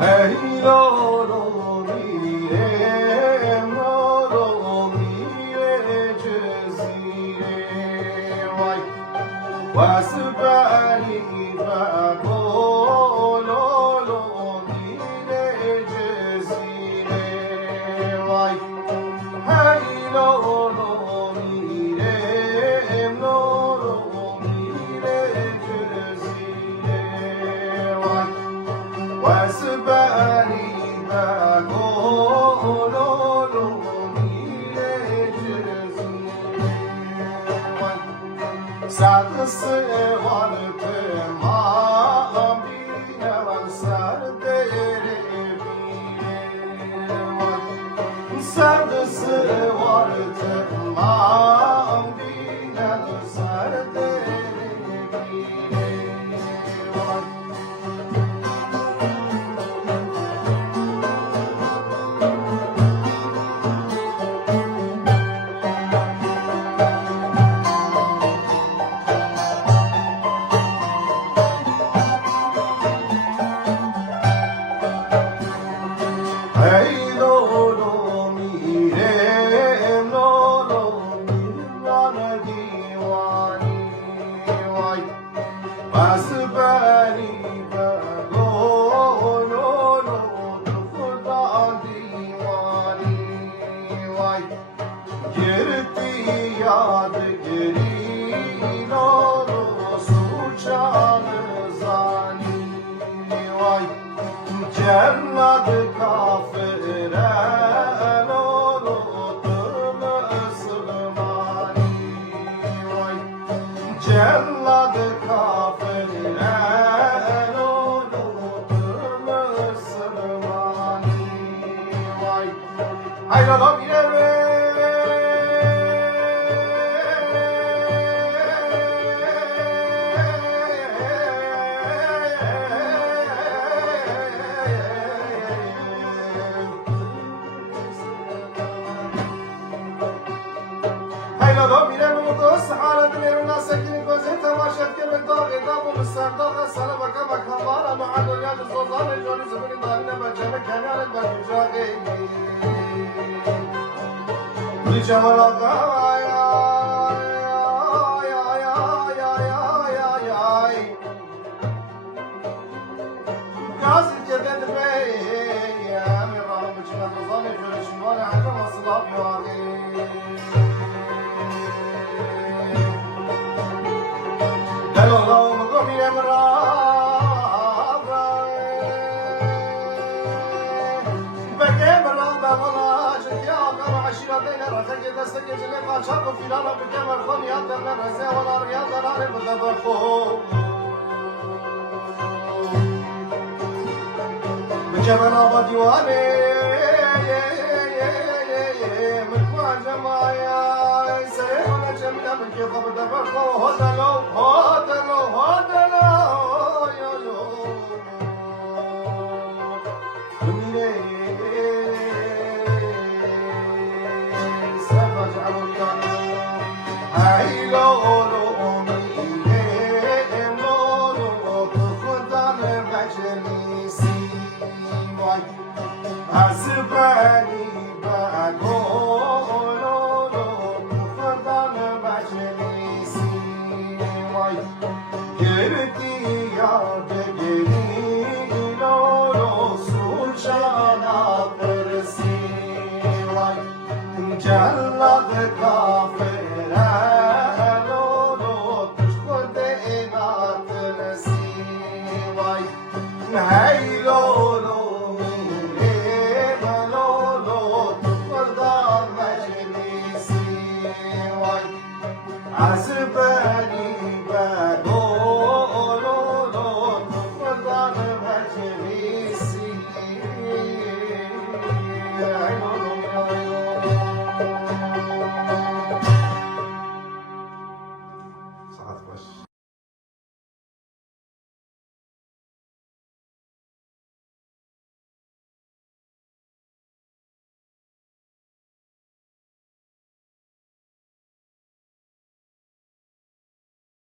ای لالو میرم لالو میره جزیره وای واسبری بگو لالو میره جزیره وای ای لالو میرم لالو میره جزیره وای واسبری بگو لالو میره جزیره وای صد سوال تمام بینم سر دیره بیره صد سوال تمام بینم سر دیره بیره ای لولو میرم لولو میرم دیوانی وای بس بری بگو لولو تو خدا دیوانی وای گرتی یاد گری لولو سوچان زانی وای جلد کافر لولو تو مسلمانی وای جلد کافر لولو تو مسلمانی وای ای لولو میره لالو میرم و دوست حالت میرم نسکنی کوزه تماشت کرد داغ دام و مسترداغ سال بکم اکمارا نوع دنیا جزوزان جوری زمین دارینه بچه کنار بچه بلی جمال آقا گازی که دل بیم رام بچه نزوزان جوری شمار حجم اصلاف یواقی لالو مقومی امرام بگم رام بغلا شکی آقا و عشیرتین رخی دسته جلی قاچاق و فیلانا بگم ارخون یاد در نرسه و دار یاد در آره بدبر خوب بگم انا دیوانه مکوان جماعی سریعون جمعه من که خب بدبر خوب هدلو جلد کافر لولو تش خود اینات نسی وای هی